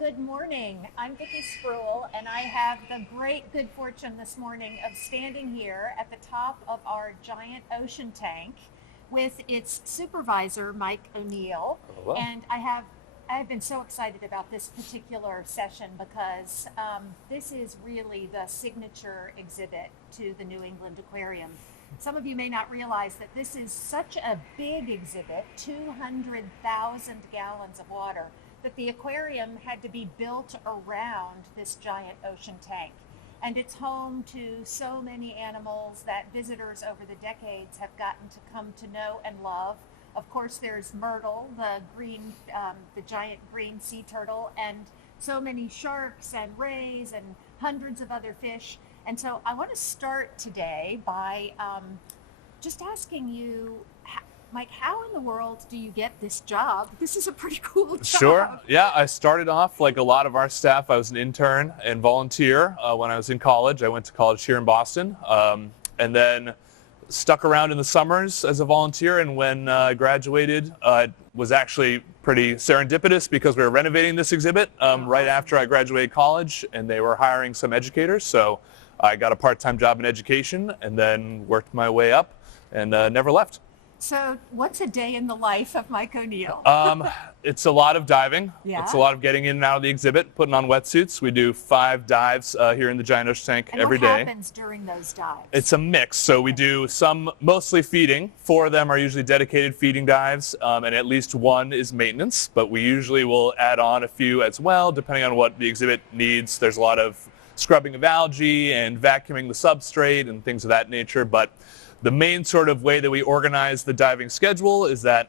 Good morning. I'm Vikki Spruill, and I have the great good fortune this morning of standing here at the top of our giant ocean tank with its supervisor, Mike O'Neill. Hello. And I've been so excited about this particular session because this is really the signature exhibit to the New England Aquarium. Some of you may not realize that this is such a big exhibit, 200,000 gallons of water, that the aquarium had to be built around this giant ocean tank. And it's home to so many animals that visitors over the decades have gotten to come to know and love. Of course, there's Myrtle, the giant green sea turtle, and so many sharks and rays and hundreds of other fish. And so I want to start today by just asking you, Mike, how in the world do you get this job? This is a pretty cool job. Sure. Yeah, I started off like a lot of our staff. I was an intern and volunteer when I was in college. I went to college here in Boston, and then stuck around in the summers as a volunteer. And when I graduated, it was actually pretty serendipitous because we were renovating this exhibit right after I graduated college, and they were hiring some educators. So I got a part-time job in education and then worked my way up and never left. So what's a day in the life of Mike O'Neill? It's a lot of diving. Yeah. It's a lot of getting in and out of the exhibit, putting on wetsuits. We do 5 dives here in the giant ocean tank every day. And what happens during those dives? It's a mix. So we do some mostly feeding. 4 of them are usually dedicated feeding dives, and at least 1 is maintenance. But we usually will add on a few as well, depending on what the exhibit needs. There's a lot of scrubbing of algae and vacuuming the substrate and things of that nature. But the main sort of way that we organize the diving schedule is that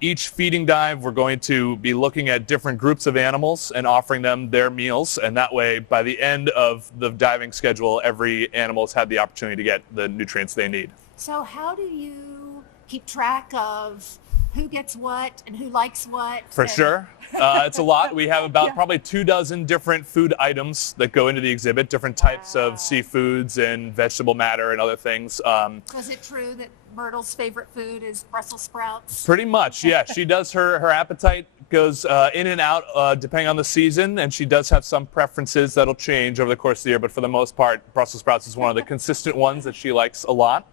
each feeding dive, we're going to be looking at different groups of animals and offering them their meals. And that way, by the end of the diving schedule, every animal's had the opportunity to get the nutrients they need. So how do you keep track of who gets what and who likes what? For sure. It's a lot. We have about probably 24 different food items that go into the exhibit, different types of seafoods and vegetable matter and other things. So is it true that Myrtle's favorite food is Brussels sprouts? Pretty much, yeah. She does, her appetite goes in and out depending on the season, and she does have some preferences that'll change over the course of the year, but for the most part, Brussels sprouts is one of the consistent ones that she likes a lot.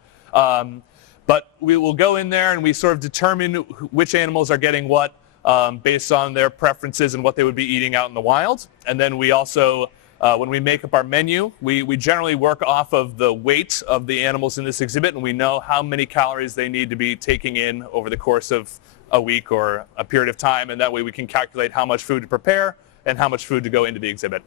But we will go in there and we sort of determine which animals are getting what based on their preferences and what they would be eating out in the wild. And then we also, when we make up our menu, we generally work off of the weight of the animals in this exhibit, and we know how many calories they need to be taking in over the course of a week or a period of time. And that way we can calculate how much food to prepare and how much food to go into the exhibit.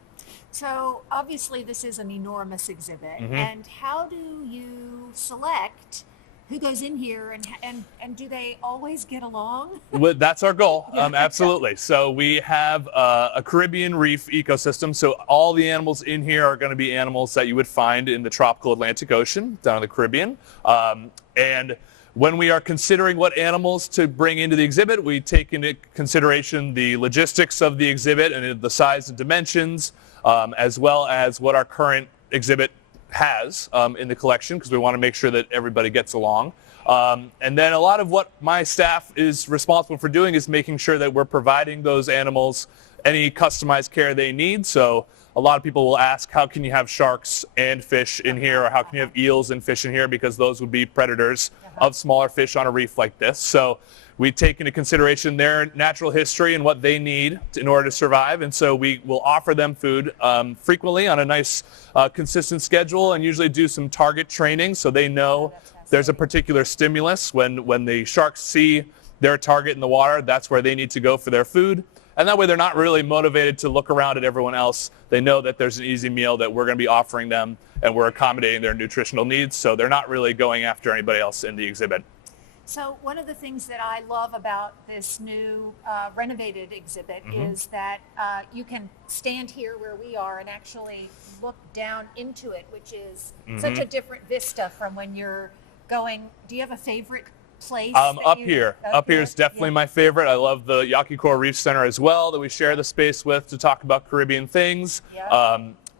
So obviously this is an enormous exhibit. And how do you select who goes in here, and do they always get along? Well, that's our goal, absolutely. So we have a Caribbean reef ecosystem, so all the animals in here are going to be animals that you would find in the tropical Atlantic Ocean down in the Caribbean. And when we are considering what animals to bring into the exhibit, we take into consideration the logistics of the exhibit and the size and dimensions, as well as what our current exhibit has in the collection, because we want to make sure that everybody gets along. And then a lot of what my staff is responsible for doing is making sure that we're providing those animals any customized care they need. So a lot of people will ask, how can you have sharks and fish in here, or how can you have eels and fish in here, because those would be predators of smaller fish on a reef like this. So we take into consideration their natural history and what they need in order to survive. And so we will offer them food frequently on a nice consistent schedule, and usually do some target training so they know there's a particular stimulus. When the sharks see their target in the water, that's where they need to go for their food. And that way they're not really motivated to look around at everyone else. They know that there's an easy meal that we're going to be offering them, and we're accommodating their nutritional needs. So they're not really going after anybody else in the exhibit. So one of the things that I love about this new renovated exhibit is that you can stand here where we are and actually look down into it, which is such a different vista from when you're going. Do you have a favorite place? Up here is definitely my favorite. I love the Yaquicor Reef Center as well, that we share the space with to talk about Caribbean things.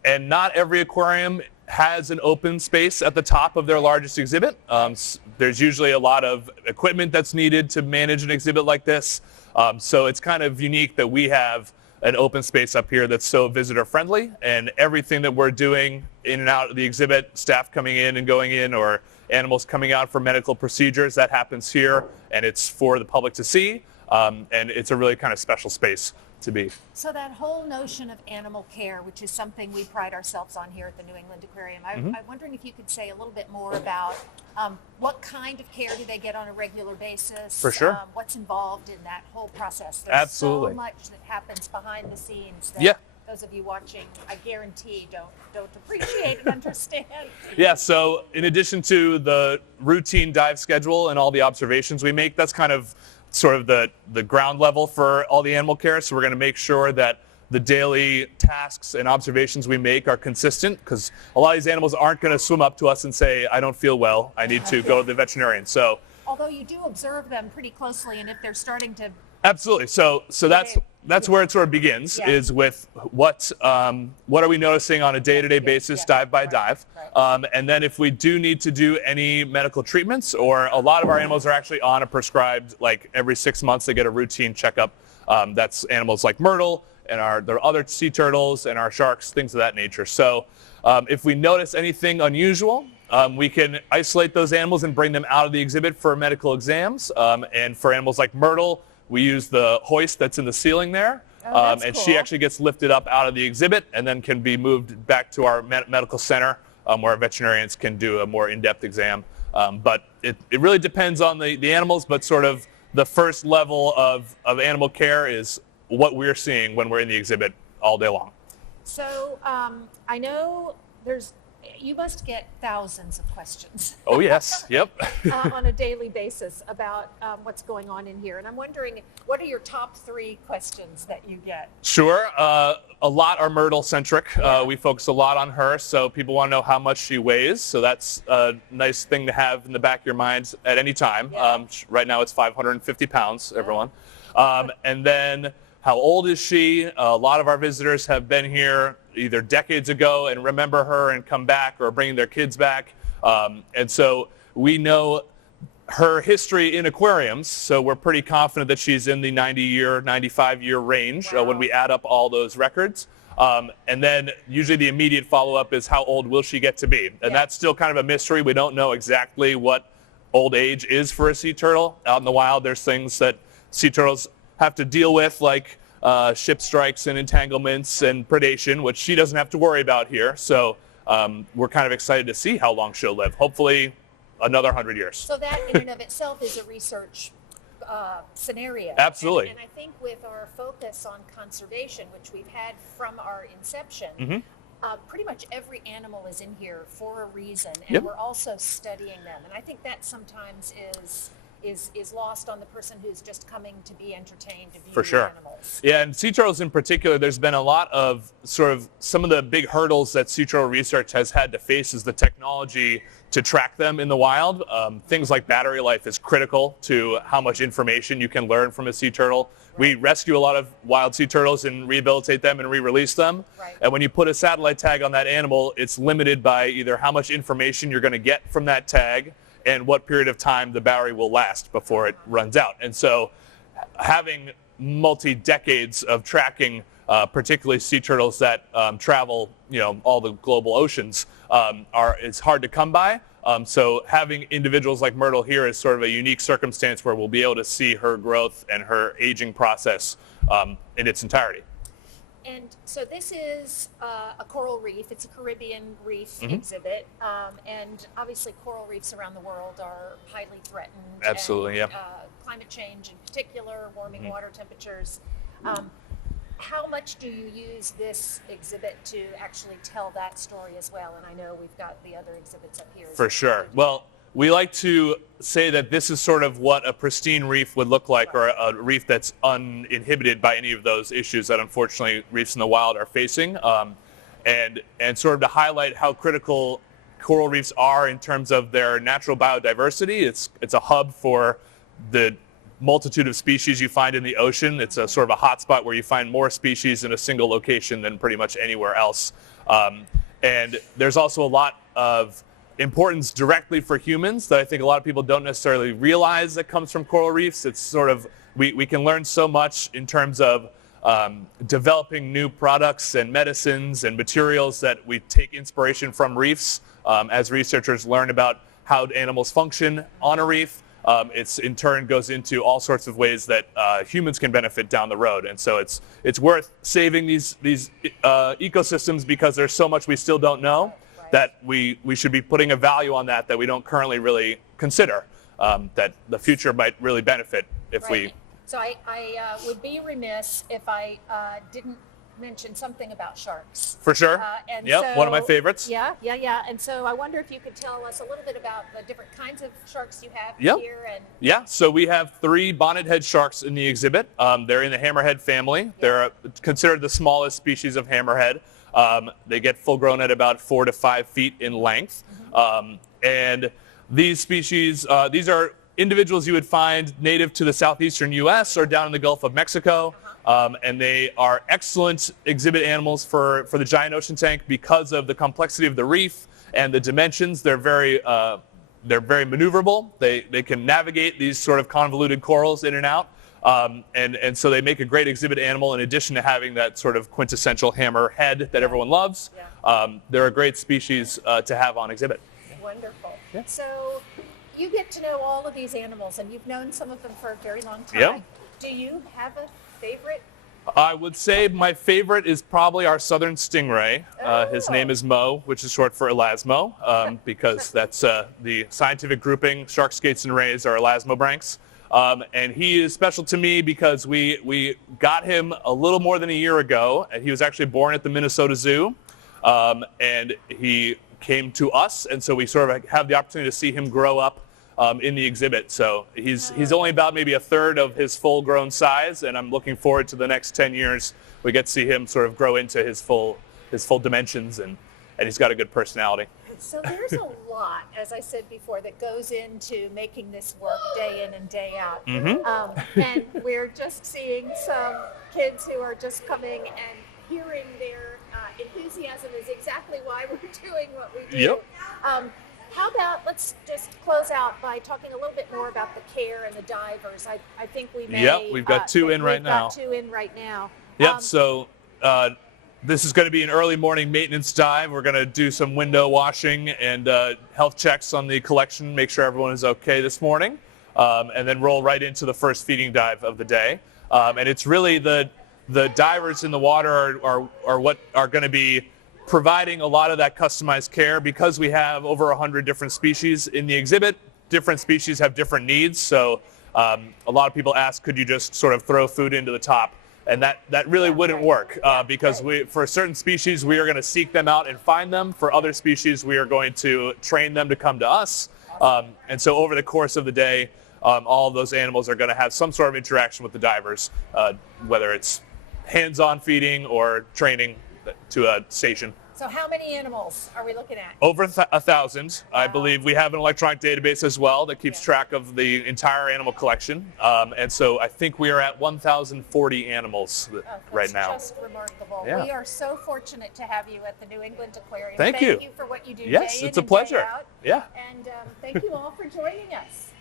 And not every aquarium has an open space at the top of their largest exhibit. There's usually a lot of equipment that's needed to manage an exhibit like this. So it's kind of unique that we have an open space up here that's so visitor friendly, and everything that we're doing in and out of the exhibit, staff coming in and going in, or animals coming out for medical procedures, that happens here, and it's for the public to see, and it's a really kind of special space to be. So that whole notion of animal care, which is something we pride ourselves on here at the New England Aquarium, I'm wondering if you could say a little bit more about what kind of care do they get on a regular basis? For sure. What's involved in that whole process? There's Absolutely. so much that happens behind the scenes that those of you watching, I guarantee, don't appreciate and understand. Yeah, so in addition to the routine dive schedule and all the observations we make, that's kind of sort of the ground level for all the animal care. So we're going to make sure that the daily tasks and observations we make are consistent, because a lot of these animals aren't going to swim up to us and say, I don't feel well, I need to go to the veterinarian. So, although you do observe them pretty closely, and if they're starting to... Absolutely. So that's where it sort of begins, is with what are we noticing on a day-to-day basis, dive by dive. And then if we do need to do any medical treatments, or a lot of our animals are actually on a prescribed, like every 6 months they get a routine checkup. That's animals like Myrtle and their other sea turtles and our sharks, things of that nature. So if we notice anything unusual, we can isolate those animals and bring them out of the exhibit for medical exams. And for animals like Myrtle, we use the hoist that's in the ceiling there, and cool. She actually gets lifted up out of the exhibit and then can be moved back to our medical center, where our veterinarians can do a more in-depth exam. But it really depends on the animals, but sort of the first level of animal care is what we're seeing when we're in the exhibit all day long. So I know you must get thousands of questions. Oh, yes. Yep. On a daily basis about what's going on in here. And I'm wondering, what are your top 3 questions that you get? Sure. A lot are Myrtle-centric. We focus a lot on her, so people want to know how much she weighs. So that's a nice thing to have in the back of your mind at any time. Right now it's 550 pounds, everyone. And then, how old is she? A lot of our visitors have been here either decades ago and remember her and come back, or bringing their kids back. And so we know her history in aquariums, so we're pretty confident that she's in the 90-year, 95-year range when we add up all those records. And then usually the immediate follow-up is, how old will she get to be? And that's still kind of a mystery. We don't know exactly what old age is for a sea turtle. Out in the wild, there's things that sea turtles have to deal with, like ship strikes and entanglements and predation, which she doesn't have to worry about here. So we're kind of excited to see how long she'll live. Hopefully another 100 years. So that in and of itself is a research scenario. Absolutely. And I think with our focus on conservation, which we've had from our inception, pretty much every animal is in here for a reason, and we're also studying them. And I think that sometimes is lost on the person who's just coming to be entertained, to view the animals. Yeah, and sea turtles in particular, there's been a lot of sort of some of the big hurdles that sea turtle research has had to face is the technology to track them in the wild. Things like battery life is critical to how much information you can learn from a sea turtle. We rescue a lot of wild sea turtles and rehabilitate them and re-release them. And when you put a satellite tag on that animal, it's limited by either how much information you're going to get from that tag and what period of time the battery will last before it runs out. And so having multi-decades of tracking, particularly sea turtles that travel, all the global oceans, it's hard to come by. So having individuals like Myrtle here is sort of a unique circumstance where we'll be able to see her growth and her aging process in its entirety. And so this is a coral reef. It's a Caribbean reef exhibit. And obviously coral reefs around the world are highly threatened. Absolutely, and, climate change in particular, warming water temperatures. How much do you use this exhibit to actually tell that story as well? And I know we've got the other exhibits up here. For sure. Well, we like to say that this is sort of what a pristine reef would look like, or a reef that's uninhibited by any of those issues that unfortunately reefs in the wild are facing, and sort of to highlight how critical coral reefs are in terms of their natural biodiversity. It's a hub for the multitude of species you find in the ocean. It's a sort of a hotspot where you find more species in a single location than pretty much anywhere else. And there's also a lot of importance directly for humans that I think a lot of people don't necessarily realize that comes from coral reefs. It's sort of, we can learn so much in terms of developing new products and medicines and materials that we take inspiration from reefs. As researchers learn about how animals function on a reef, it's in turn goes into all sorts of ways that humans can benefit down the road. And so it's worth saving these ecosystems because there's so much we still don't know that we should be putting a value on that we don't currently really consider, that the future might really benefit if we. So I would be remiss if I didn't mention something about sharks. For sure. One of my favorites. Yeah. And so I wonder if you could tell us a little bit about the different kinds of sharks you have here. And so we have 3 bonnethead sharks in the exhibit. They're in the hammerhead family. They're considered the smallest species of hammerhead. They get full grown at about 4 to 5 feet in length. And these species, these are individuals you would find native to the southeastern U.S. or down in the Gulf of Mexico. And they are excellent exhibit animals for the giant ocean tank because of the complexity of the reef and the dimensions. They're very maneuverable. They can navigate these sort of convoluted corals in and out. And so they make a great exhibit animal in addition to having that sort of quintessential hammer head that everyone loves. They're a great species to have on exhibit. Wonderful. So you get to know all of these animals, and you've known some of them for a very long time. Do you have a favorite? I would say my favorite is probably our southern stingray. His name is Mo, which is short for elasmo, because that's the scientific grouping. Sharks, skates, and rays are elasmobranchs. And he is special to me because we got him a little more than a year ago, and he was actually born at the Minnesota Zoo. And he came to us, and so we sort of have the opportunity to see him grow up in the exhibit. So he's only about maybe a third of his full-grown size, and I'm looking forward to the next 10 years. We get to see him sort of grow into his full dimensions, and he's got a good personality. So there's a lot, as I said before, that goes into making this work day in and day out. And we're just seeing some kids who are just coming and hearing their enthusiasm is exactly why we're doing what we do. How about let's just close out by talking a little bit more about the care and the divers. I think we may. We've got 2 in right now. So this is going to be an early morning maintenance dive. We're going to do some window washing and health checks on the collection, make sure everyone is okay this morning, and then roll right into the first feeding dive of the day. And it's really the divers in the water are what are going to be providing a lot of that customized care because we have over 100 different species in the exhibit. Different species have different needs. So a lot of people ask, could you just sort of throw food into the top? And that really wouldn't work because for certain species, we are going to seek them out and find them. For other species, we are going to train them to come to us. And so over the course of the day, all of those animals are going to have some sort of interaction with the divers, whether it's hands-on feeding or training to a station. So how many animals are we looking at? Over 1,000. I believe we have an electronic database as well that keeps track of the entire animal collection. And so I think we are at 1,040 animals right now. That's just remarkable. Yeah. We are so fortunate to have you at the New England Aquarium. Thank you. Thank you for what you do Yes, day it's in a pleasure. And day out. Yeah. And thank you all for joining us.